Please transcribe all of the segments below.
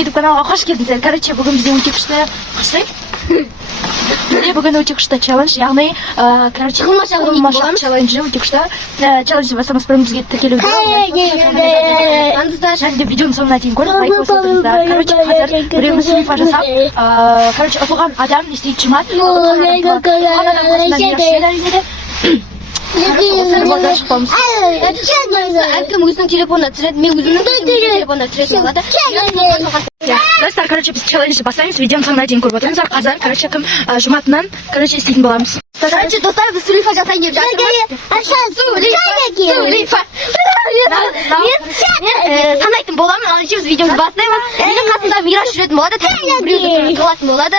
YouTube kanalına hoş geldiniz. Короче, bugün bize өте күшті Bizde bugün өте күшті challenge, яғни короче, қылмашақ challenge өте күшті. Challenge бастамас бұрын бізге тіркелуге. Және де видеоның соңына дейін көріп лайк басыңыздар. Короче, қазір біреуміз FIFA жасап, короче, ұтылған адам не істейді жымады. Әркім өзінің телефонына түсіреді, мен өзімнің телефонына түсіретін болады. Достар, короче, біз челленджді бастаймыз, видеоның соңына дейін көріп отырыңыздар. Қазір, короче, кім жұматынан, короче, істейтін боламыз. Короче, достар, біз Сулифа жасайын деп жатырмыз. Сулифа. Мен санайтын боламын, ал біз видеомызды бастаймыз. Менің қасымда Мирас жүретін болады, біреуді қалатын болады.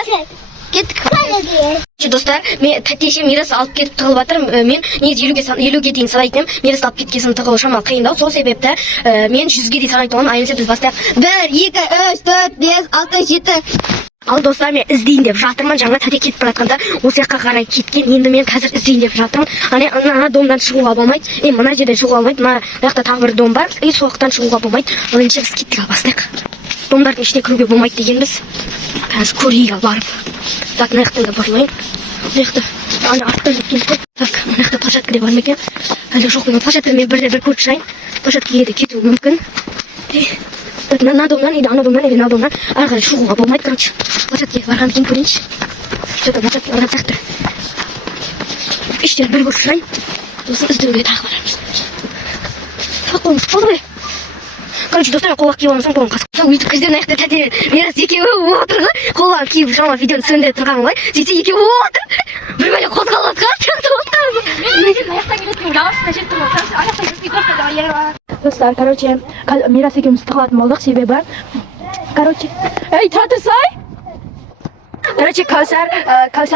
Кеттік. Достар, мен тәтешем Мирас алып кетіп тығылып жатыр. Мен негізі 50-ге дейін санайтын едім. Мирас алып кеткесін тығылу шамалы қиындау. Сол себепті мен 100-ге дейін санайтын боламын. Айнесе біз бастайық. 1, 2, 3, 4, 5, 6, 7. Ал достар, мен іздейін деп жатырмын. Жаңа тәте кетіп бара жатқанда осы жаққа қарай кеткен. Енді мен қазір іздейін деп жатырмын. Ана домдан шығуға болмайды. Мына жерден шығуға болмайды. Мына жақта тағы бір дом бар. Сол жақтан шығуға болмайды. Ал ендеше біз кеттік, бастайық. Домдардың ішіне кіруге болмайды дегенбіз. Қазір көрейік барып. Так, мына жақтан да бармайын. Мына жақта ана арттан кеткен ғой. Так, мына жақта площадка бар ма екен? Әлі жоқ қойма. Площадканы мен бір көріп шығайын. Площадкаға де кетуі мүмкін. Мына домнан, или ана домнан, или мына домнан ары қарай шығуға болмайды, короче. Площадкаға барғаннан кейін көрейінші. Что-то площадка барған сияқты. Іштен бір көріп шығайын. Сосын іздеуге тағы барамыз. Так, қолымыз болды ғой. Короче, достар, қолға киіп алмасам, қолым қасып. Өйтіп қызден аяқта тәте Мирас екеуі отыр ғой. Қолға киіп шама видеоны сөндіріп тұрғаным ғой. Сөйтсе екеуі отыр. Bir böyle kozgalat Dostlar, короче, Мирас екеуміз тығылатын болдық, себебі короче, ей, татырсай! Короче, Кәусар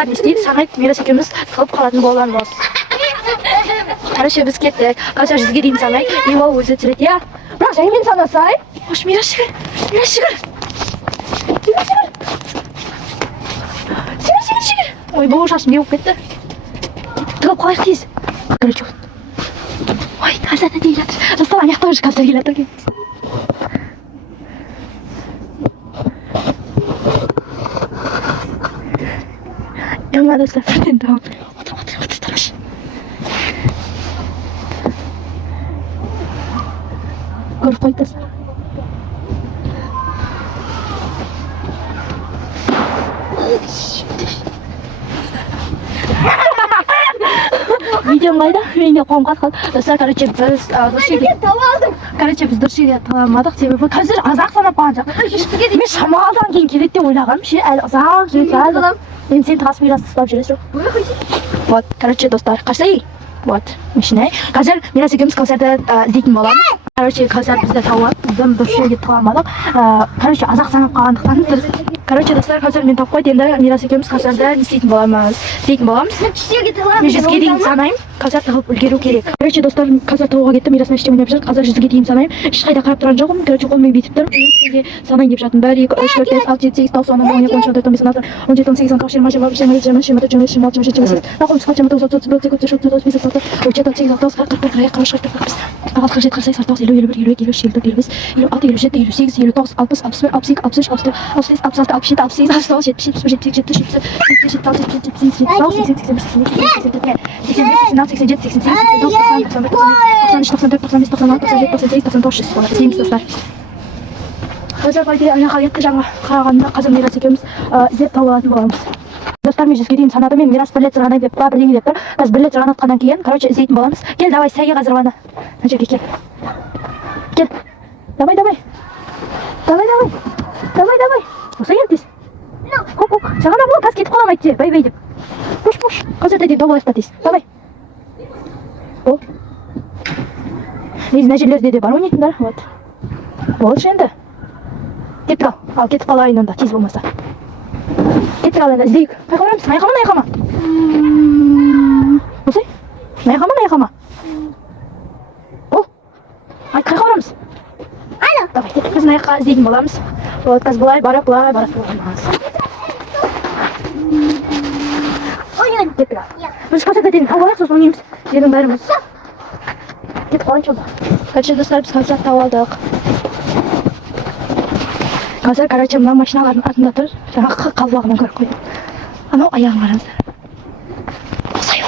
не істейді, сағайт Мирас екеуміз тығылып қалатын боламыз. Короче, біз кеттік, Кәусар 100-ге дейін санайды, и ол өзі түсіреді, я. Бірақ және мен санасай. Хош, Мирас шығыр. Ой, бұл шашым не болып кетті. Тығып қалайық тез. Короче, ой, Кәусар не дейін жатыр. Достар, аяқтан жүр Кәусар келі жатыр. Яңа достар, бірден дауым. Отыр, тараш. Көріп қойды достар. Видеом қайда? Менде қолым қатып қалды. Достар, короче, біз дұрыс жерге таламадық, себебі қазір азақ санап қалған жоқ. Мен шамалдан кейін келеді деп ойлағам, әлі азақ жерге. Мен сен тағас Мирас ұстап жүресің. Вот, короче, достар, қарсай. Вот, мешінай. Қазір Мирас екеуміз Кәусарды іздейтін боламыз. Короче, Кәусар бізді тауып, біздің дұрыс жерге таламадық. Короче, азақ санап қалғандықтан дұрыс. Короче, достар, Кәусар мен тап қойды, енді Мирас екеуміз Кәусарды істейтін боламыз. Мен 100-ге дейін санаймын, Кәусар тығып үлгеру керек. Короче, достар, Кәусар тауға кетті, Мирасына іштем ойнап жүр. Қазір 100-ге дейін санаймын. Ешқайда қарап тұрған жоқпын. Короче, қолмен бүйтіп тұрмын. Мен сізге санайын деп жатырмын. 1, 2, 3, 4, 5, 6, 7, 8, 9, 10, 11, 12, 13, 14, 15, 16, 17, 18, 19, 20, 21, 22, 23, 24, 25, 26, 27, 28. Нахуй, сколько мы тут 30, 31, 32, 33, 34, 35, 36, 37, 38, 40, 41, 42, 43, 44, 45, 46, 47, 48, 49, 50, 51, 52, 53, 54, 55, 56, 57, 58, 59, 60, 61, 62, 63, 64, 65, 66, 67, 68, 69, 70, 71, Мирас екеуміз іздеп тауып алатын боламыз. Достар, мен 100-ге дейін санадым, мен Мирас 1 рет сырғанайын деп па, бірдеңе деп тұр. Біз 1 рет сырғанап атқаннан кейін, короче, іздейтін боламыз. Кел, давай, сәйге қазір ғана. Мына жерге кел. Кел. Давай. Осы ен тез. Хоп. Саған да бұл қаз кетіп қалам айтты. Бай деп. Пуш. Қазір деп тауып алайық та тез. Давай. Ол. Мына жерлерде де бар ойнайтындар. Вот. Болшы енді. Кетіп қал. Ал кетіп қалайын онда, тез болмаса. Кетіп қал енді, іздейік. Қайқамарамыз? Найқама. Осы? Найқама. Ол. Айт, қайқамарамыз? Давай, біз найқа іздейтін боламыз. Вот, қазір бұлай барып боламыз. Кетіп қал. Біз Кәусарды дейін тауып алайық, сосын ойнаймыз. Жердің бәріміз. Кетіп қалайыншы олда. Короче, достар, біз Кәусарды тауып алдық. Қазір, короче, мына машиналардың артында тұр. Жаңағы қалбағынан көріп қойдым. Анау аяғын қараңыздар. Ұзай.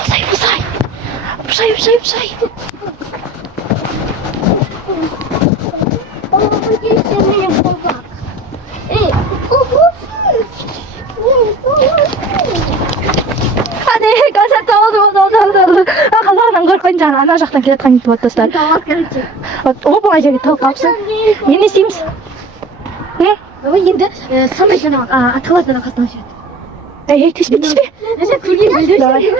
Ане, қазір тауылды. Қалбағынан көріп қойдым, жаңағы ана жақтан келетқан кетіп болады достар. Оп-оңай жерге тығылып қалыпсың. Енді не істейміз? Енді санайтын атқалардың қасынан жүреді. Эй, тиіспе.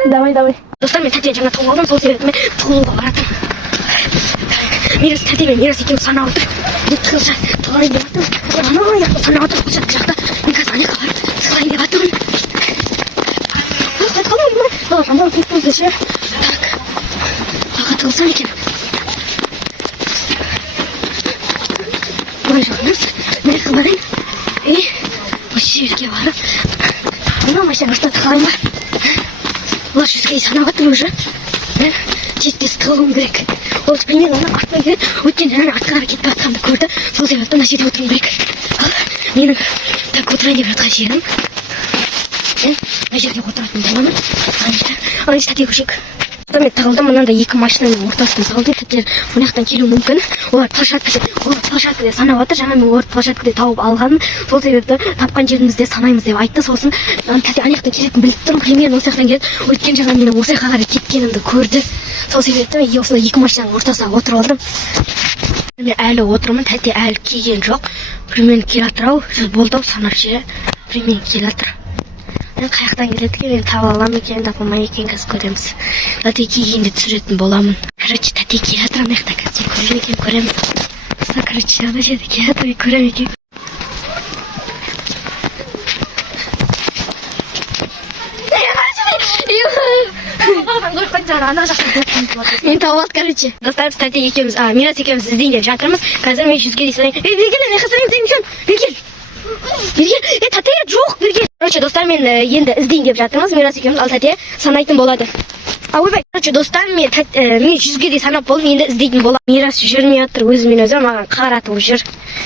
Давай. Достар, мен тәте жаңа тығылып алдым, сол себепті мен тығылуға баратырмын. Мирас тәте мен Мирас екеуі санап отыр. Мен тығылайын деп жатырмын. Ана жақта санап отыр, бұл жақта. Мен қазір ана жаққа барып тығылайын деп жатырмын. Тамам сөйтіп болды ше. Так. Аға тығылсам екен. Бұлай жағымыз. Мен қылайын. Осы жерге барып. Мына машина артына тығылайын ба? Олар жүзге санап жатыр уже. Мен тез тығылуым керек. Ол примерно ана артына келеді. Өткен жаңа артқа қарай кетіп жатқанымды көрді. Сол себепті мына жерде отыруым керек. Ал менің так отырайын деп жатқан жерім. Мен мына жерге отыратын боламын. Ана тәте көшек. Мен тығылдым, мынандай екі машинаның ортасына салдым. Тәттер мына жақтан келуі мүмкін. Олар площадкада санап жатыр. Жаңа мен оларды площадкада тауып алғанмын. Сол себепті тапқан жерімізде санаймыз деп айтты. Сосын тәте ана жақтан келетінін біліп тұрмын. Примерно осы жақтан келеді. Өйткені жаңа менің осы жаққа қарай кеткенімді көрді. Сол себепті мен осындай екі машинаның ортасына отырып алдым. Мен әлі отырмын. Тәте әлі келген жоқ. Примерно келе жатыр-ау. Болды-ау санап жері. Примерно келе жатыр. Мен қаяқтан келеді ке, мен таба аламын екен, тапылмай екен, қазір көреміз. Тәте келгенде түсіретін боламын. Короче, тәте келе жатыр ана жақта, қазір көрем екен, көреміз. Сосын, короче, ана жерде келе жатыр, көрем екен. Мен тауып алды, короче. Достар, біз тәте екеуміз, Мирас екеуміз іздейін деп жатырмыз. Қазір мен 100-ге дейін санайын. Берген, тәте жоқ, берген. Короче, достар, мен енді іздейін деп жатырмыз. Мирас екеуміз, ал тәте санайтын болады. Ойбай, короче, достар, мен 100-ге дейін санап болдым, енді іздейтін боламын. Мирас жүрмей отыр, өзімен өзі маған қаратып жүр.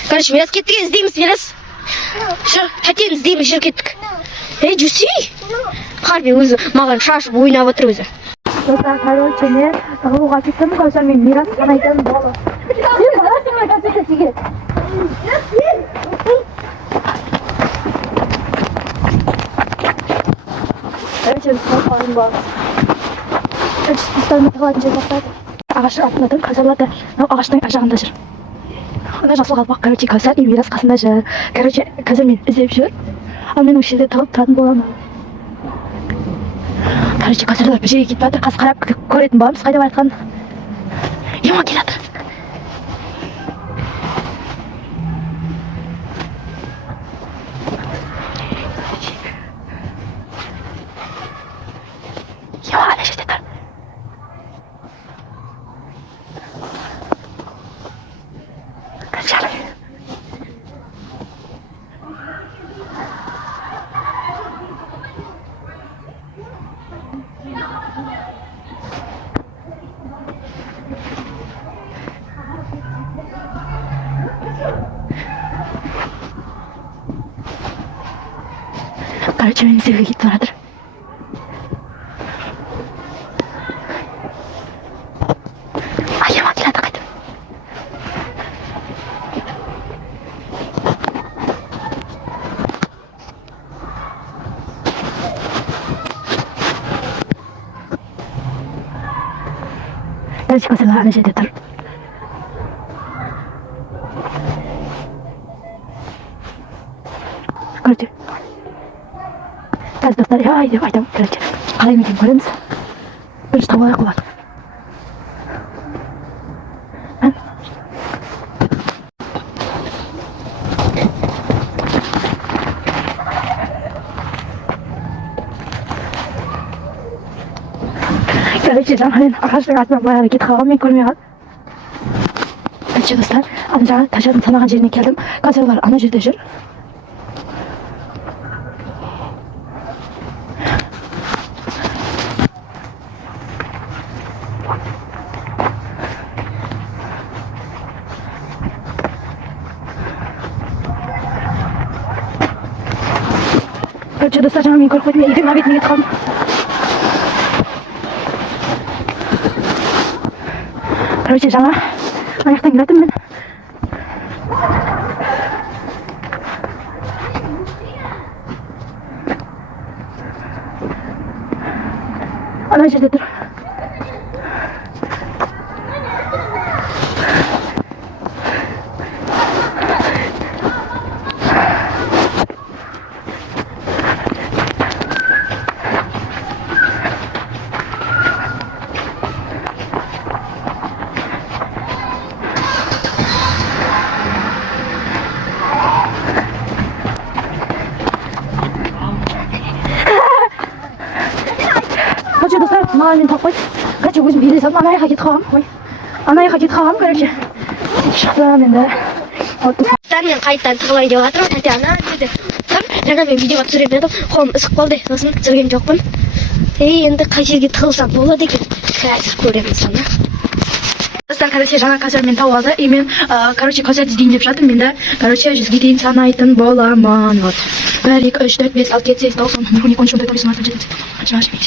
Короче, Мирас кеттік, іздейміз, Мирас. Тәтені іздейміз, жүр кеттік. Жүрсей? Қарбе өзі маған шашып ойнап отыр өзі. Достар, короче, мен тығылуға кеттім, қазір мен Мирас санайтын боламын. Сен баласың ба, қазір тәтеге? Короче, біз қалпағын бағыз. Короче, спустарына тығылатын жер бақтайды. Ағашы артында тұрып, қазірлады. Ағаштың ажағында жүр. Ана жасыл қалпақ, короче, қазір Мирас қасында жүр. Короче, қазір мен іздеп жүр. Ал мен осы жерде тығылып тұратын боламын. Короче, қазірлар бір жерге кетіп жатыр. Қас қарап көретін боламыз, қайда бар жатқанын. Ема келе жатыр. Ана жерде тұр. Қаншалық. Короче, мен іздеуге кетіп жатыр. Короче, қазір ана жерде тұр. Короче, қазір достар, ай деп айтамын. Короче, қалай екен көреміз. Бірінші тауып алайық олар. Короче, жаңадан ағаштың артынан баяғы кетіп қалған, мен көрмей қалдым. Короче, достар, ана жаңа ташатын санаған жеріне келдім. Қазір олар ана жерде жүр. Короче, достаточно мен көріп қойдым, мен үйдің обедіне кетіп қалдым. Короче, жаңа аяқтан келатырмын мен. Ана жерде тұр. Короче, достар, маған мен тауып қойды. Короче, өзім билей салдым, ана жаққа кетіп қалғам. Ой, ана жаққа кетіп қалғам, короче. Шықтым енді. Мен қайттан тығылайын деп жатырмын. Тәте ана деді. Жаңа мен видеоға түсіріп едім. Қолым ысық болды. Сосын түсірген жоқпын. Енді қай жерге тығылсам болады екен. Қазір көреміз ана. Достар, короче, жаңа косарь мен тауып алды. И мен, короче, косарь іздейін деп жатырмын. Мен де, короче, 100-ге дейін санайтын боламын. Вот. 1, 2, 3, 4, 5, 6, 7, 8, 9, 10, 12, 13, 14, 15, 16,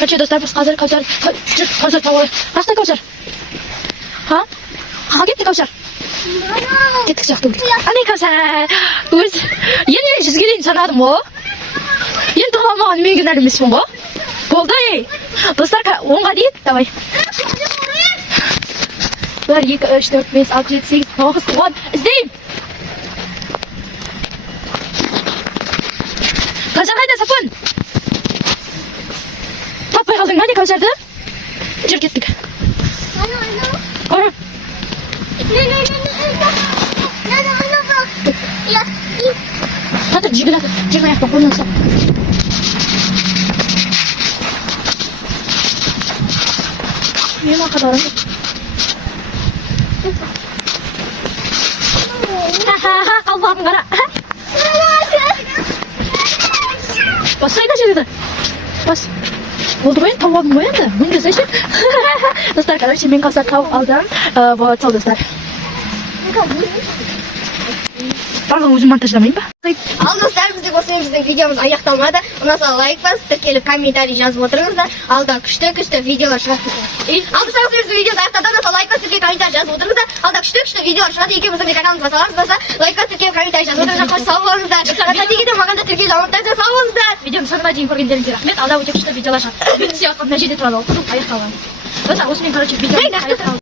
Короче, достар, біз қазір каусар тауып қашты каусар? Ха? Ха, кетті каусар? Кеттік сияқты өтік. Ане каусар? Өз, енді 100-ге дейін санадым о? Енді тұғылмаған мен кінәлі емеспін ғой? Болды, ей! Достар, 10-ға дейін, давай. 1, 2, 3, 4, 5, 6, 7, 8, 9, 10, іздейм! Каусар қайда, Сапын? Таппай қалдың ба не каусарды? Жүр кеттік. Қойым. Жатыр, жегіл жатыр. Жегіл аяқпа, қолынан ұстап. Мен ақадарым. Қалғағын қара. Бас сайда жерді. Бас. Болды ғой, тауып алдым ғой енді. Мен де сәйші. Достар, короче, мен каусар тауып алдым. Вот, сол достар. Барлығы өзім монтаждамайын ба? Ал достар, біздің видеомыз аяқталмады. Ұнаса лайк басып, тіркеліп комментарий жазып отырыңыздар. Алда күшті видеолар шығады. Ал достар, біздің видеомыз аяқталды. Ұнаса лайк басып, тіркеліп комментарий жазып отырыңыздар. Алда күшті видеолар шығады. Екеуміздің каналымызға саламыз болса, лайк басып, тіркеліп комментарий жазып отырыңыздар. Қош сау болыңыздар. Тәтеге маған да тіркеліп ұмытпаңыздар. Сау болыңыздар. Видеоны соңына дейін көргендеріңізге рахмет. Алда өте күшті видеолар шығады. Мен сізге айтқан мына жерде тұрады ол қызыл аяқталған. Достар, осымен короче видеомыз аяқталды.